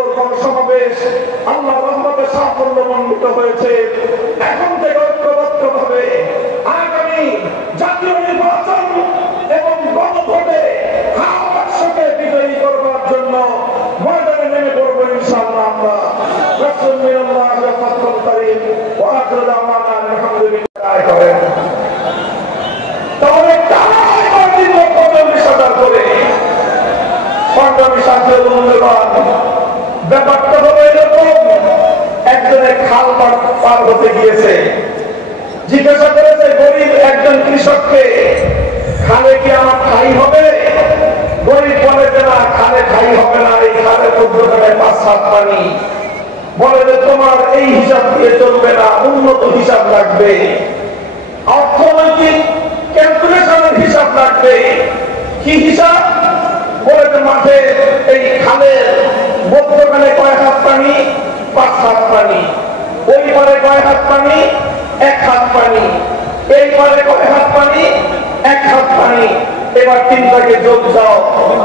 সুন্দর গণসমাবেশ আল্লাহর রহমতে সাফল্যমণ্ডিত হয়েছে। এখন থেকে ঐক্যবদ্ধভাবে আগামী জাতীয় নির্বাচন এবং গণভোটে আহ্বানকে বিজয়ী করবার জন্য ময়দানে নেমে পড়বো ইনশাআল্লাহ। আমরা রাসূলুল্লাহ ফাতহুল করিম ওয়া আখিরু দাওয়ানা আলহামদুলিল্লাহ করেন। তাহলে টানায় মার্কিন লক্ষ 40,000 করে সংগ্রামী সাথে মূল্যবান ব্যাপারটা হলো এরকম, একজনের খাল পার হতে গিয়েছে, জিজ্ঞাসা করেছে গরিব একজন কৃষককে, খালে কি আমার ঠাই হবে? গরিব বলে যে না, খালে ঠাই হবে না, এই খালের মধ্যখানে 5-7 পানি। বলে যে তোমার এই হিসাব দিয়ে চলবে না, উন্নত হিসাব লাগবে, অর্থনৈতিক ক্যালকুলেশনের হিসাব লাগবে। কি হিসাব? বলে যে মাঠে এই খালের মধ্যখানে কয় হাত পানি? 5 হাত পানি। ওই পারে কয় হাত পানি? 1 হাত পানি। এই পারে কয় হাত পানি? 1 হাত পানি। এবার 3টাকে যোগ দাও,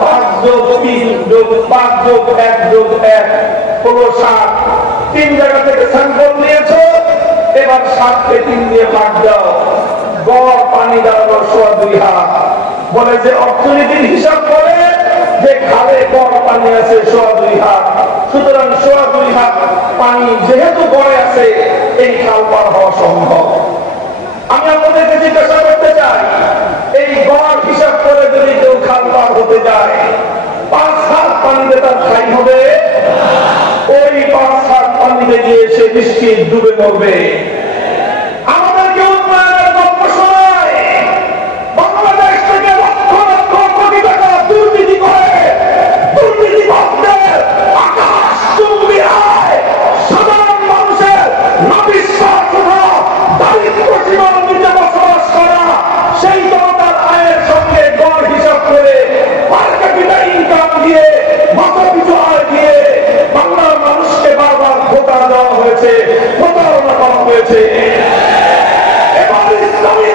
5 যোগ 3 যোগ 5 যোগ 1 যোগ 1 হলো 7। 3 জায়গা থেকে স্যাম্পল নিয়েছো, এবার 7কে 3 দিয়ে ভাগ দাও, গড় পানি দাঁড়ালো 2.5 হাত। বলে যে অর্থনীতির হিসাব করে যে খালে গড় পানি আছে 2.5 হাত, সুতরাং 2.5 হাত পানি যেহেতু গড়ে আছে, এই খাল পার হওয়া সম্ভব। আমি আপনাদেরকে জিজ্ঞাসা করতে চাই, এই গড় হিসাব করে যদি কেউ খাল পার হতে যায়, 5 হাত পানিতে তার ঠাই হবে? ওই 5 হাত পানিতে গিয়ে সে নিশ্চিত ডুবে মরবে। আমাদেরকে উন্নয়নের গল্প শোনায়, বাংলাদেশ থেকে লক্ষ লক্ষ কোটি টাকা দুর্নীতি করে দুর্নীতিবাজদের আকাশ চুম্বি আয়, সাধারণ মানুষের নাবিশ্বাসনা দারিদ্র সীমার নিচে বসবাস করা, সেই জনতার আয়ের সঙ্গে গড় হিসাব করে পার ক্যাপিটা ইনকাম দিয়ে মাথাপিছু আয় দিয়ে বাংলার মানুষকে বারবার প্রতারণা দেওয়া হয়েছে, প্রতারণা করা হয়েছে। এবার ইসলামী